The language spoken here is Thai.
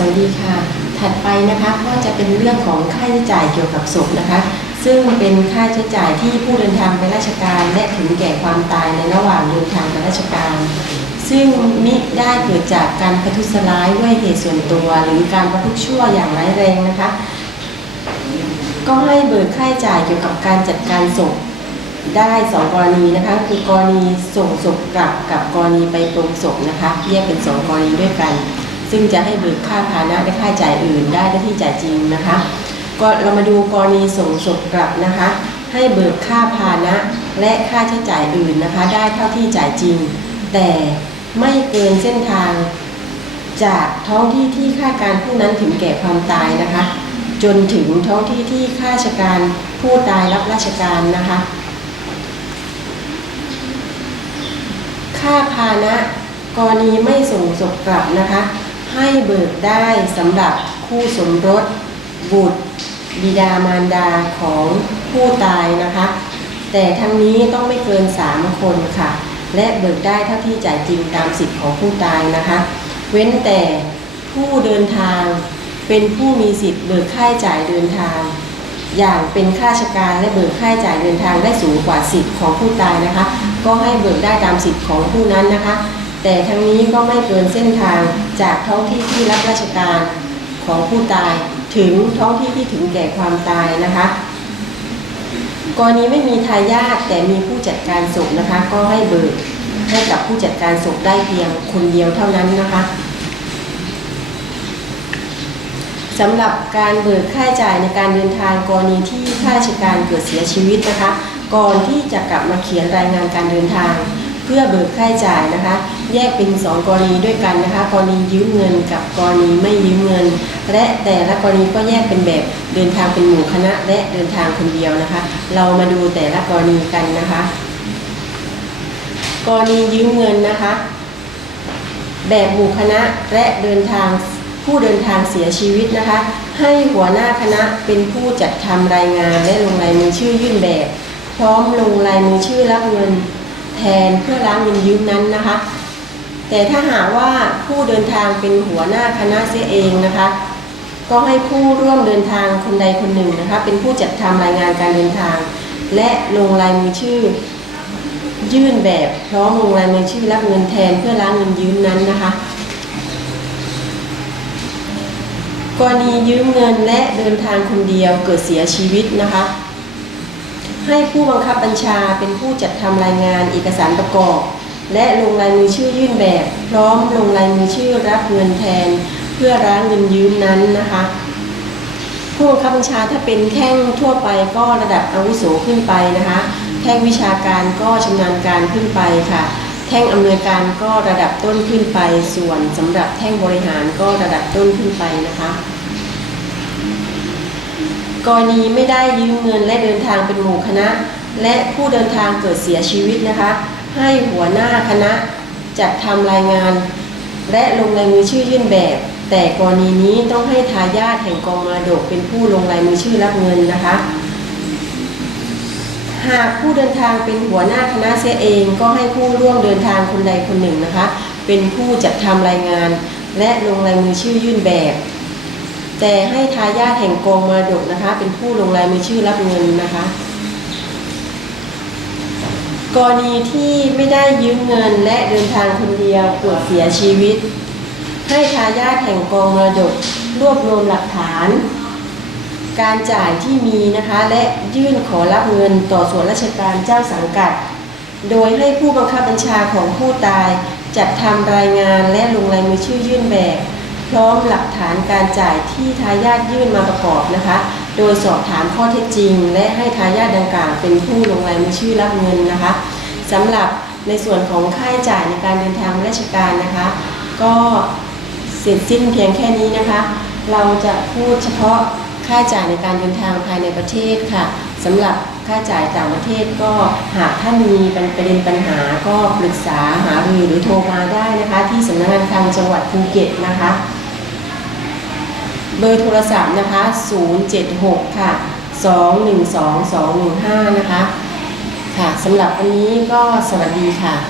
สวัสดีค่ะ ถัดไปนะคะก็จะเป็นเรื่องของค่าใช้จ่ายเกี่ยวกับศพนะคะ ซึ่งเป็นค่าใช้จ่ายที่ผู้เดินทางไปราชการ และถึงแก่ความตายในระหว่างเดินทางไปราชการ ซึ่งมิได้เกิดจากการประทุษร้ายด้วยเหตุส่วนตัว หรือการประพฤติชั่วอย่างร้ายแรงนะคะ ก็ให้เบิกค่าใช้จ่ายเกี่ยวกับการจัดการศพได้สองกรณีนะคะคือกรณีส่งศพกลับกับกรณีไปปรงศพนะคะแยกเป็นสองกรณีด้วยกัน ซึ่งจะให้เบิกค่าพานะและค่าจ่ายอื่นได้หน้าที่จ่ายจริงนะคะ ก็เรามาดูกรณีส่งศพกลับนะคะ ให้เบิกค่าพานะและค่าใช้จ่ายอื่นนะคะ ได้เท่าที่จ่ายจริง แต่ไม่เกินเส้นทาง จากท้องที่ที่ข้าการผู้นั้นถึงแก่ความตายนะคะ จนถึงท้องที่ที่ข้าราชการผู้ตายรับราชการนะคะค่าพานะกรณีไม่ส่งศพกลับนะคะ ให้เบิกได้สำหรับคู่สมรส บุตร บิดามารดาของผู้ตายนะคะ แต่ทั้งนี้ต้องไม่เกิน 3 คนค่ะ และเบิกได้เท่าที่จ่ายจริงตามสิทธิ์ของผู้ตายนะคะ เว้นแต่ผู้เดินทางเป็นผู้มีสิทธิ์เบิกค่าใช้จ่ายเดินทาง อย่างเป็นข้าราชการและเบิกค่าใช้จ่ายเดินทางได้สูงกว่าสิทธิ์ของผู้ตายนะคะ ก็ให้เบิกได้ตามสิทธิ์ของผู้นั้นนะคะ แต่ทั้งนี้ก็ไม่เกินเส้นทางจากท้องที่ที่รับราชการของผู้ตายถึงท้องที่ที่ถึงแก่ความตายนะคะ กรณีไม่มีทายาทแต่มีผู้จัดการศพนะคะ ก็ให้เบิกให้กับผู้จัดการศพได้เพียงคนเดียวเท่านั้นนะคะสำหรับการเบิกค่าใช้จ่ายในการเดินทางกรณีที่ข้าราชการเกิดเสียชีวิตนะคะ ก่อนที่จะกลับมาเขียนรายงานการเดินทาง เพื่อเบิกค่าใช้จ่ายนะคะ แยกเป็นสองกรณีด้วยกันนะคะ กรณียืมเงินกับกรณีไม่ยืมเงิน และแต่ละกรณีก็แยกเป็นแบบเดินทางเป็นหมู่คณะและเดินทางคนเดียวนะคะ เรามาดูแต่ละกรณีกันนะคะ กรณียืมเงินนะคะ แบบหมู่คณะและเดินทางผู้เดินทางเสียชีวิตนะคะ ให้หัวหน้าคณะเป็นผู้จัดทำรายงานและลงลายมือชื่อยื่นแบบ พร้อมลงลายมือชื่อรับเงินแทนเพื่อล้างเงินยืมนั้นนะคะ แต่ถ้าหากว่าผู้เดินทางเป็นหัวหน้าคณะเสียเองนะคะ ก็ให้ผู้ร่วมเดินทางคนใดคนหนึ่งนะคะ เป็นผู้จัดทำรายงานการเดินทาง และลงลายมือชื่อ ยื่นแบบพร้อมลงลายมือชื่อรับเงินแทนเพื่อล้างเงินยืมนั้นนะคะกรณียืมเงินและเดินทางคนเดียวเกิดเสียชีวิตนะคะ ให้ผู้บังคับบัญชาเป็นผู้จัดทำรายงานเอกสารประกอบ และลงลายมือชื่อยื่นแบบ พร้อมลงลายมือชื่อรับเงินแทน เพื่อล้างเงินยืมนั้นนะคะผู้บังคับบัญชาถ้าเป็นแท่งทั่วไปก็ระดับอาวุโสขึ้นไปนะคะ แท่งวิชาการก็ชำนาญการขึ้นไปค่ะ แท่งอำนวยการก็ระดับต้นขึ้นไป ส่วนสำหรับแท่งบริหารก็ระดับต้นขึ้นไปนะคะกรณีไม่ได้ยืมเงินและเดินทางเป็นหมู่คณะ และผู้เดินทางเกิดเสียชีวิตนะคะ ให้หัวหน้าคณะจัดทำรายงาน และลงลายมือชื่อยื่นแบบ แต่กรณีนี้ต้องให้ทายาทแห่งกองมรดกเป็นผู้ลงลายมือชื่อรับเงินนะคะ หากผู้เดินทางเป็นหัวหน้าคณะเสียเองก็ให้ผู้ร่วมเดินทางคนใดคนหนึ่งนะคะ เป็นผู้จัดทำรายงาน และลงลายมือชื่อยื่นแบบ แต่ให้ทายาทแห่งกองมรดกนะคะ เป็นผู้ลงลายมือชื่อรับเงินนะคะ กรณีที่ไม่ได้ยืมเงินและเดินทางคนเดียวเกิดเสียชีวิต ให้ทายาทแห่งกองมรดกรวบรวมหลักฐาน การจ่ายที่มีนะคะและยื่นขอรับเงินต่อส่วนราชการเจ้าสังกัด โดยให้ผู้บังคับบัญชาของผู้ตายจัดทำรายงานและลงลายมือชื่อยื่นแบบ พร้อมหลักฐานการจ่ายที่ทายาทยื่นมาประกอบนะคะ โดยสอบถามข้อเท็จจริง และให้ทายาทดังกล่าวเป็นผู้ลงลายมือชื่อรับเงินนะคะสำหรับในส่วนของค่าใช้จ่ายในการเดินทางราชการนะคะ ก็เสร็จสิ้นเพียงแค่นี้นะคะ เราจะพูดเฉพาะค่าใช้จ่ายในการเดินทางภายในประเทศค่ะสำหรับค่าใช้จ่ายต่างประเทศก็หากท่านมีประเด็นปัญหาก็ปรึกษาหารือหรือโทรมาได้นะคะ ที่สำนักงานคลังจังหวัดภูเก็ตนะคะ เบอร์โทรศัพท์นะคะ 076 ค่ะ 212 215 นะคะ ค่ะสำหรับวันนี้ก็สวัสดีค่ะ